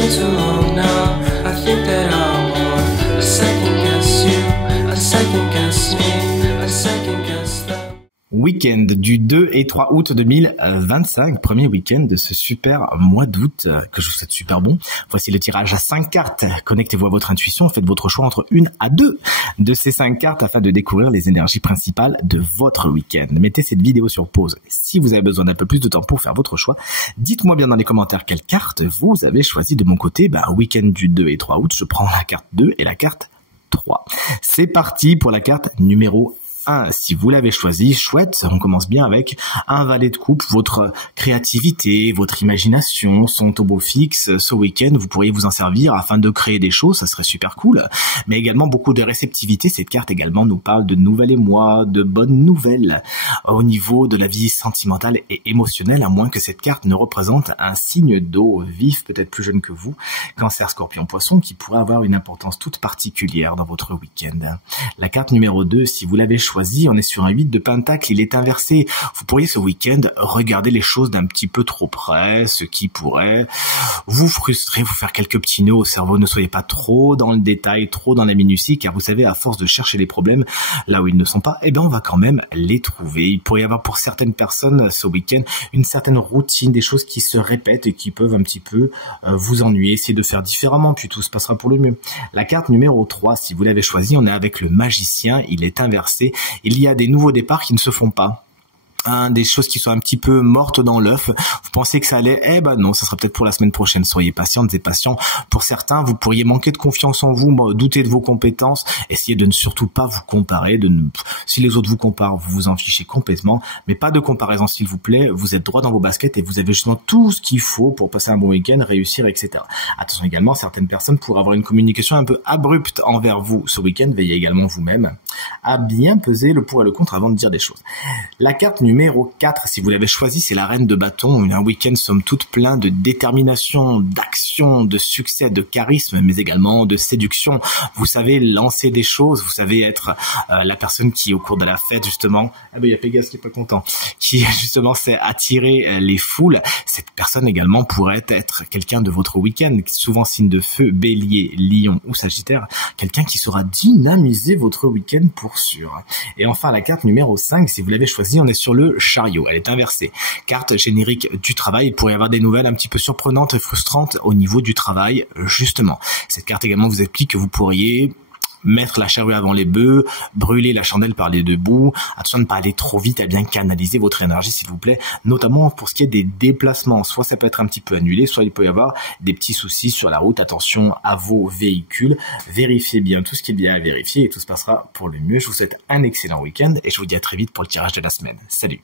been too long now. I think that I want a second guess you, a second guess me, a second guess them. Week-end du 2 et 3 août 2025, premier week-end de ce super mois d'août, que je vous souhaite super bon. Voici le tirage à 5 cartes. Connectez-vous à votre intuition, faites votre choix entre 1 à 2 de ces 5 cartes afin de découvrir les énergies principales de votre week-end. Mettez cette vidéo sur pause. Si vous avez besoin d'un peu plus de temps pour faire votre choix, dites-moi bien dans les commentaires quelle carte vous avez choisi. De mon côté, week-end du 2 et 3 août, je prends la carte 2 et la carte 3. C'est parti pour la carte numéro 1. Si vous l'avez choisi, chouette, on commence bien avec un valet de coupe. Votre créativité, votre imagination sont au beau fixe. Ce week-end, vous pourriez vous en servir afin de créer des choses, ça serait super cool. Mais également beaucoup de réceptivité. Cette carte également nous parle de nouvel émoi, de bonnes nouvelles au niveau de la vie sentimentale et émotionnelle, à moins que cette carte ne représente un signe d'eau vif, peut-être plus jeune que vous, Cancer, Scorpion, Poisson, qui pourrait avoir une importance toute particulière dans votre week-end. La carte numéro 2, si vous l'avez choisi, on est sur un 8 de pentacle, il est inversé. Vous pourriez ce week-end regarder les choses d'un petit peu trop près, ce qui pourrait vous frustrer, vous faire quelques petits nœuds au cerveau. Ne soyez pas trop dans le détail, trop dans la minutie, car vous savez, à force de chercher les problèmes là où ils ne sont pas, on va quand même les trouver. Il pourrait y avoir pour certaines personnes ce week-end une certaine routine, des choses qui se répètent et qui peuvent un petit peu vous ennuyer. Essayez de faire différemment, puis tout se passera pour le mieux. La carte numéro 3, si vous l'avez choisi, on est avec le magicien, il est inversé. Il y a des nouveaux départs qui ne se font pas. Des choses qui sont un petit peu mortes dans l'œuf. Vous pensez que ça allait, non, ça sera peut-être pour la semaine prochaine. Soyez patientes et patients. Pour certains, vous pourriez manquer de confiance en vous, douter de vos compétences. Essayez de ne surtout pas vous comparer. Si les autres vous comparent, vous vous en fichez complètement. Mais pas de comparaison, s'il vous plaît. Vous êtes droit dans vos baskets et vous avez justement tout ce qu'il faut pour passer un bon week-end, réussir, etc. Attention également, certaines personnes pourraient avoir une communication un peu abrupte envers vous ce week-end. Veillez également vous-même à bien peser le pour et le contre avant de dire des choses. La carte numéro 4, si vous l'avez choisi, c'est la reine de bâton. Un week-end somme toute plein de détermination, d'action, de succès, de charisme, mais également de séduction. Vous savez lancer des choses, vous savez être la personne qui, au cours de la fête, justement, il y a Pégase qui est pas content, qui justement sait attirer les foules. Cette personne également pourrait être quelqu'un de votre week-end, souvent signe de feu, bélier, lion ou sagittaire, quelqu'un qui saura dynamiser votre week-end pour sûr. Et enfin, la carte numéro 5, si vous l'avez choisi, on est sur le chariot, elle est inversée. Carte générique du travail, il pourrait y avoir des nouvelles un petit peu surprenantes et frustrantes au niveau du travail, justement. Cette carte également vous explique que vous pourriez mettre la charrue avant les bœufs, brûler la chandelle par les deux bouts. Attention de ne pas aller trop vite, à bien canaliser votre énergie, s'il vous plaît, notamment pour ce qui est des déplacements. Soit ça peut être un petit peu annulé, soit il peut y avoir des petits soucis sur la route. Attention à vos véhicules, vérifiez bien tout ce qui est bien à vérifier et tout se passera pour le mieux. Je vous souhaite un excellent week-end et je vous dis à très vite pour le tirage de la semaine. Salut!